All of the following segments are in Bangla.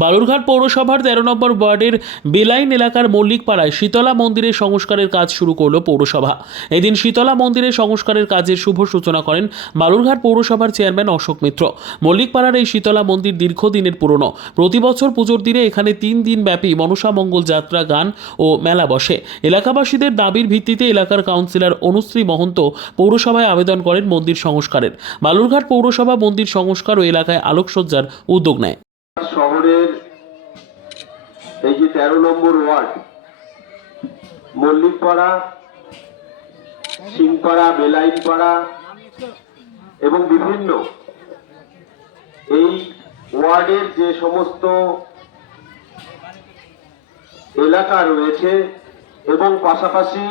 বালুরঘাট পৌরসভার ১৩ নম্বর ওয়ার্ডের বেলাইন এলাকার মল্লিকপাড়ায় শীতলা মন্দিরের সংস্কারের কাজ শুরু করল পৌরসভা। এদিন শীতলা মন্দিরের সংস্কারের কাজের শুভ সূচনা করেন বালুরঘাট পৌরসভার চেয়ারম্যান অশোক মিত্র। মল্লিকপাড়ার এই শীতলা মন্দির দীর্ঘদিনের পুরনো। প্রতি বছর পুজোর দিনে এখানে 3 দিন ব্যাপী মনসা মঙ্গল যাত্রা, গান ও মেলা বসে। এলাকাবাসীদের দাবির ভিত্তিতে এলাকার কাউন্সিলর অনুশ্রী মহন্ত পৌরসভায় আবেদন করেন মন্দির সংস্কারের। বালুরঘাট পৌরসভা মন্দির সংস্কার ও এলাকায় আলোকসজ্জার উদ্যোগ নেয়। শহরের এই যে 13 নম্বর ওয়ার্ড মল্লিকপাড়া, সিংপাড়া, বেলাইনপাড়া এবং বিভিন্ন এই ওয়ার্ডের যে সমস্ত এলাকা রয়েছে এবং পাশাপাশি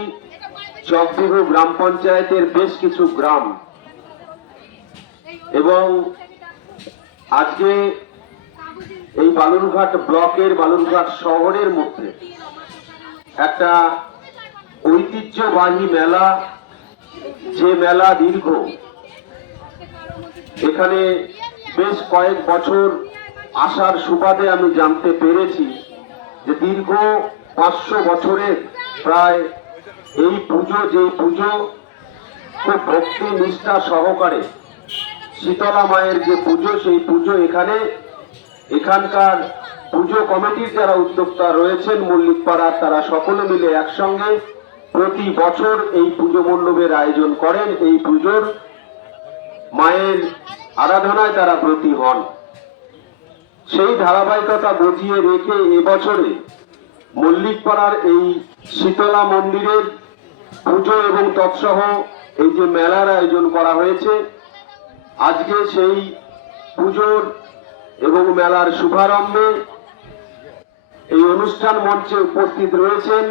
চকবিহু গ্রাম পঞ্চায়েতের বেশ কিছু গ্রাম এবং আজকে এই বালুরঘাট ব্লকের বালুরঘাট শহরের মধ্যে একটা ঐতিহ্যবাহী মেলা, যে মেলা দীর্ঘ এখানে বেশ কয়েক বছর আসার সুবাদে আমি জানতে পেরেছি যে দীর্ঘ 500 বছরের প্রায় এই পুজো, যে পুজো খুব ভক্তি নিষ্ঠা সহকারে শীতলা মায়ের যে পুজো, সেই পুজো এখানকার পুজো কমিটির যারা উদ্যোক্তা রয়েছেন মল্লিকপাড়ার, তারা সকলে মিলে একসঙ্গে প্রতি বছর এই পুজো মণ্ডপের আয়োজন করেন। এই পুজোর মায়ের আরাধনায় তারা ব্রতী হন। সেই ধারাবাহিকতা বজিয়ে রেখে এবছরে মল্লিকপাড়ার এই শীতলা মন্দিরের পুজো এবং তৎসহ এই যে মেলার আয়োজন করা হয়েছে, আজকে সেই পুজোর এবং মেলার শুভারম্ভে এই অনুষ্ঠান মঞ্চে উপস্থিত রয়েছেন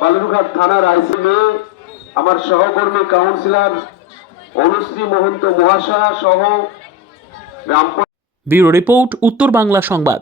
বালুরঘাট থানার আইসি মেয়ে, আমার সহকর্মী কাউন্সিলর অনুশ্রী মহন্ত মহাশয়া সহ গ্রাম। ব্যুরো রিপোর্ট, উত্তর বাংলা সংবাদ।